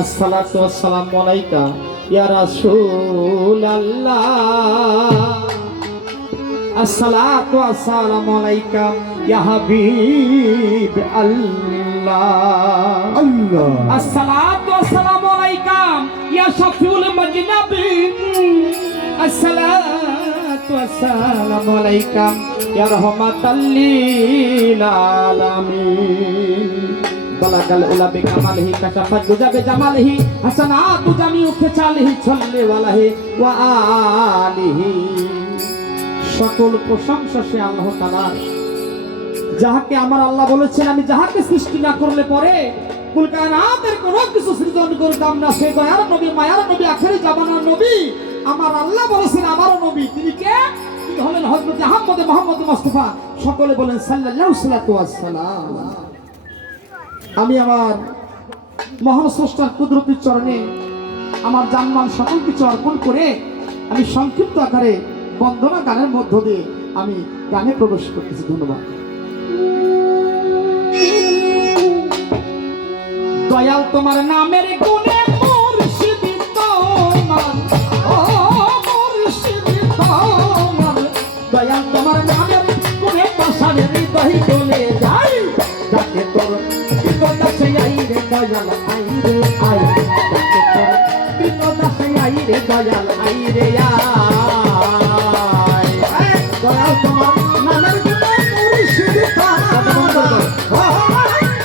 আসসালাতু ওয়াসসালামু আলাইকা ইয়া রাসূলুল্লাহ আসসালাতু ওয়াসসালামু আলাইকা ইয়া হাবিব আল্লাহ আল্লাহ আসসালাতু ওয়াসসালামু আলাইকা ইয়া শাফিউল মাজনাবিন আসসালাতু ওয়াসসালামু আলাইকা ইয়া রাহমাতাল লিল আলামিন बलगल उला बेकमालही कशफत गुजा बेजमालही हसनात जमीउ खेचालही छल्ले वालाही वा आलिही সকল প্রশংসা সে আল্লাহ তাআলা যাহাকে আমার আল্লাহ বলেছেন আমি যাহাকে সৃষ্টি না করলে পরে কুল কায়নাতের কোনো কিছু সৃজন করতাম না সে দয়ার নবী মায়ার নবী আখেরি জামানার নবী আমার আল্লাহ বলেছেন আমার নবী তিনি কে তিনি হলেন হযরত আহমদ মুহাম্মদ মুস্তাফা সকলে বলেন সাল্লাল্লাহু আলাইহি ওয়াসাল্লাম আমি আমার মহান স্রষ্টার কুদরতের চরণে আমার জানমান সকল কিছু অর্পণ করে আমি সংক্ষিপ্ত আকারে বন্দনা গানের মধ্য দিয়ে আমি গানে প্রবেশ করতেছি। ধন্যবাদ। দয়াল তোমার নামের গুণে মুর্শিদ তোমার ও মুর্শিদ তোমার দয়াল তোমার নামের গুণে পাশানের হৃদয় চলে যায় যাকে তোর বিপদা সে আইরে দয়াল আইরে আই যাকে তোর বিপদা সে আইরে দয়াল আইরে আই দয়াল তোমার নামের গুণে মুর্শিদ তোমার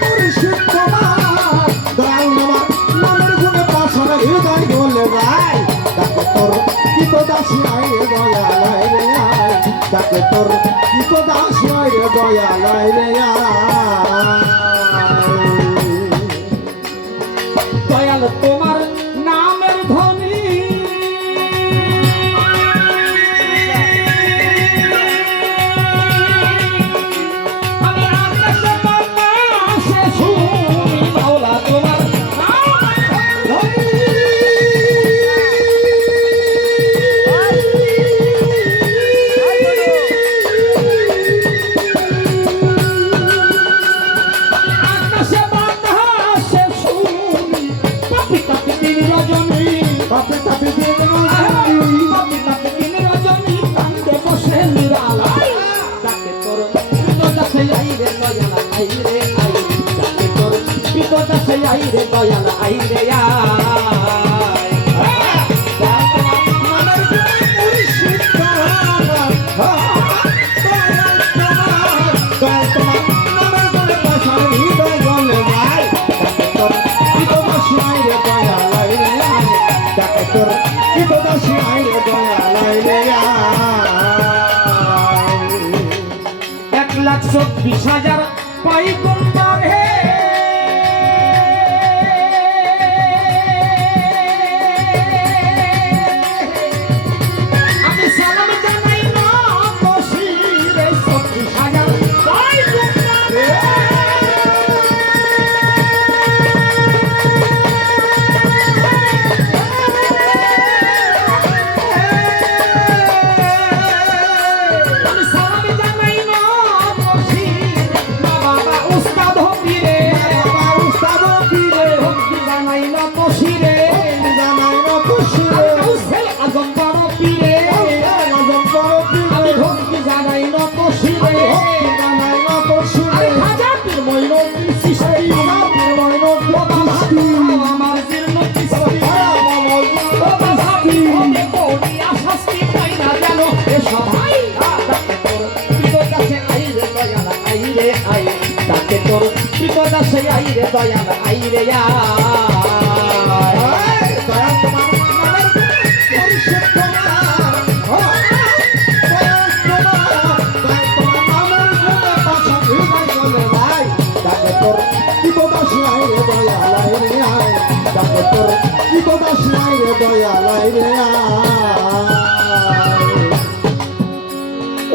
মুর্শিদ তোমার দয়াল তোমার নামের গুণে পাশানের হৃদয় চলে যায় যাকে তোর বিপদা সে আইরে দয়াল আইরে আই যাকে তোর বিপদা সে আইরে দয়াল আইরে দয়াল তোমার নামের ধ্বনি আমি আকাশে বাতাসে শুনি মাওলা তোমার আইরে দয়াল আইরে এক লাখ 24,000 পয়গম্বর হে বিপদ আসে আইরে দয়াল আইরে দয়াল তোমার নামের পরিষদ তোমার দয়াল তোমার নামের গুণে পাশা হৃদয় চলে যায় যাকে তোর বিপদ আসে আইরে দয়াল আইরে যাকে তোর বিপদ আসে আইরে দয়াল আইরে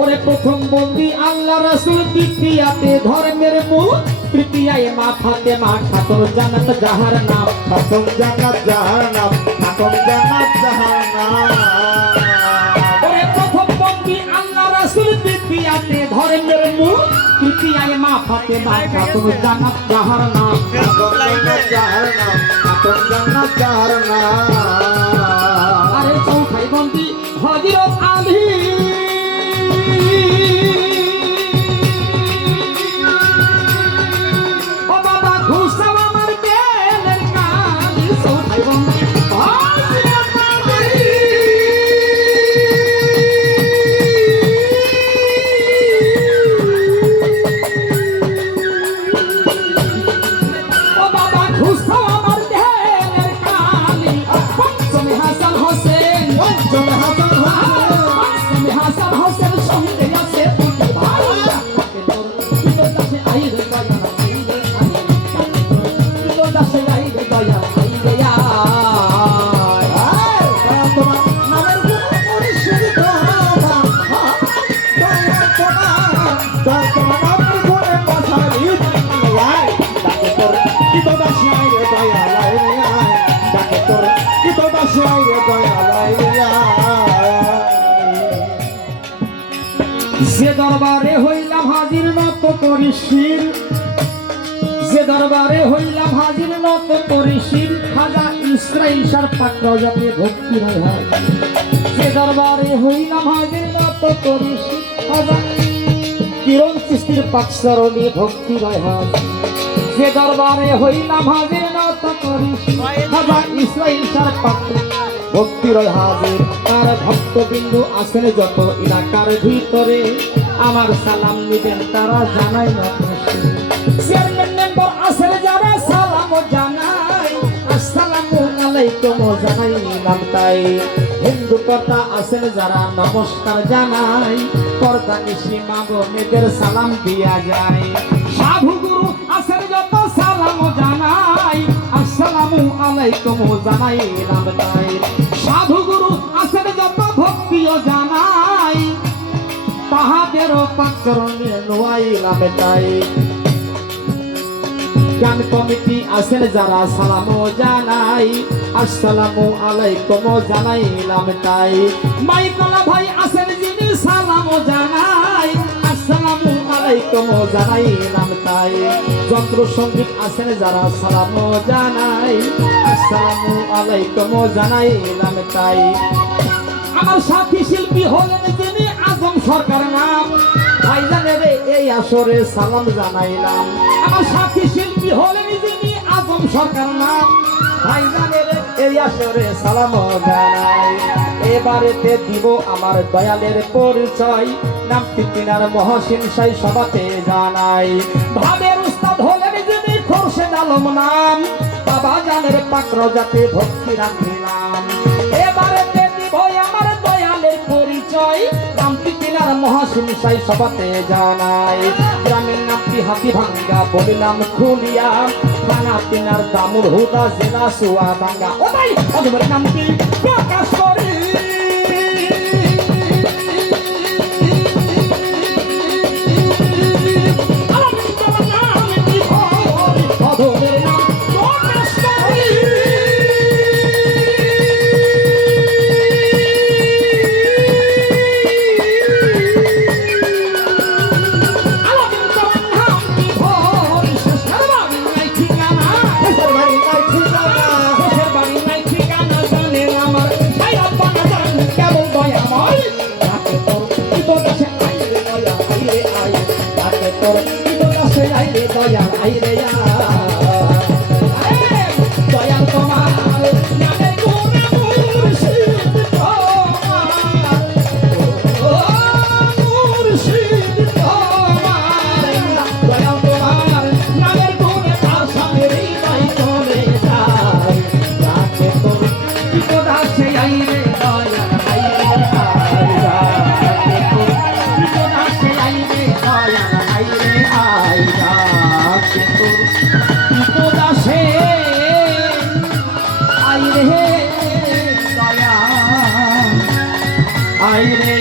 ওরে প্রথম বন্দী আল্লাহ রাসূল দ্বিতীয়াতে ধর্মের মূল তৃতীয়ায় মা ফাতেমা খাতুন জান্নাত যাহার নাম, খাতুন জান্নাত যাহার নাম, খাতুন জান্নাত যাহার নাম। ওরে প্রথম বন্দী আল্লাহ রাসূল, দ্বিতীয়াতে ধর্মের মূল, তৃতীয়ায় মা ফাতেমা খাতুন জান্নাত যাহার নাম, খাতুন জান্নাত যাহার নাম, খাতুন জান্নাত যাহার নাম। আরে চৌথায় বন্দী হযরত আলী, ও বাবা ঘুষাও আমার বেলের কালি, চৌথায় বন্দী হযরত আলী। ও বাবা ঘুষাও আমার বেলের কালি, পঞ্চমে হাসান হোসেন, পঞ্চমে হাসান হোসেন, পঞ্চমে হাসান হোসেন সঙ্গে আছে পুটি ভাই, তোর কাছে আইরে দয়া আইরে আই, তোর কাছে আইরে দয়া আইরে আই। তোমার নামের গুণে পরিশোধিত আমার, দয়া তোমার, তোমার নামের গুণে পছাড়িত আয়। ডাকে তোর কৃতদাসী আয় রে দয়ালাই রে আয়, ডাকে তোর কৃতদাসী আয় রে দয়ালাই রে আয়। যে দরবারে হইলাম হাজির নত করিসির, যে দরবারে হইলাম হাজির নত করিসির, খাজা ইসরাইল সার পাত্র যাতে ভক্তি হয়। যে দরবারে হইলাম হাজির নত করিসির, খাজা কিরণ সৃষ্টির পাকসরণী ভক্তি হয়। যে দরবারে হইলাম হাজির নত করিসির, খাজা ইসরাইল সার পাত্র ভক্তি রয় হাজির। তার ভক্তবিন্দু আছেন যত এলাকার ভিতরে, আমার সালাম নিবেন তারা জানাই না খুশি। চেয়ারম্যান মেম্বার আছেন যারা সালাম জানাই, আসসালামু আলাইকুম জানাই নিলাম তাই। হিন্দু কর্তা আছেন যারা নমস্কার জানাই, কর্তা নিশি মা বোনেদের সালাম দিয়া যায়। সাধু গুরু আছেন যত সালাম জানাই, আসসালামু আলাইকুম জানাইলাম তাই। সাধু গুরু আছেন যত ভক্তিও জানাই, তাহাদেরও পাকচরণে নোয়াইলাম তাই। জ্ঞান কমিটি আছেন যারা সালামও জানাই, আসসালামু আলাইকুম জানাইলাম তাই। মাইকলা ভাই আছেন যিনি সালামও জানাই, আসসালামু আলাইকুম জানাইলাম তাই। যন্ত্র সঙ্গীত আছেন যারা সালামও জানাই, আসসালামু আলাইকুম জানাইলাম তাই। আমার সাথী শিল্পী হলেন যিনি আজম সরকার নাম, ভাইজানের এই আসরে সালাম জানাইলাম। আমার সাথী শিল্পী হলেন যিনি আজম সরকার নাম, ভাইজানের এই আসরে সালাম জানাই। এবারেতে দিব আমার দয়ালের পরিচয়, নামটি তিনার মহসিন সাই সবাতে জানাই। ভাবের উস্তাদ হলেন যিনি খোরশেদ আলম নাম, বাবা জানের পাত্র যাতে ভক্তি রাখিলাম। এবারেতে দিব আমার দয়ালের পরিচয়, নামটি তিনার মহসিন সাই সবাতে জানাই। গ্রামের নামটি হাতি ভাঙ্গা বলিলাম খুলিয়া, থানা তিনার দামুর হুদা জেলা চুয়াডাঙ্গা। ও ভাই অজমের নামটি প্রকাশ করি, অধমের নাম প্রকাশ করি। দয়াল আইরে দয়াল তোমার নামের গুণে মুর্শিদ তোমার, ও মুর্শিদ তোমার, দয়াল তোমার নামের গুণে তার সামনে হৃদয় চলে যায়। রাখে তোর বিপদ আসে আইরে দয়াল আইরে আইরা, রাখে তোর বিপদ আসে আইরে দয়াল আইরে আইরা। বিপদ আসে আইরে দয়া আইরে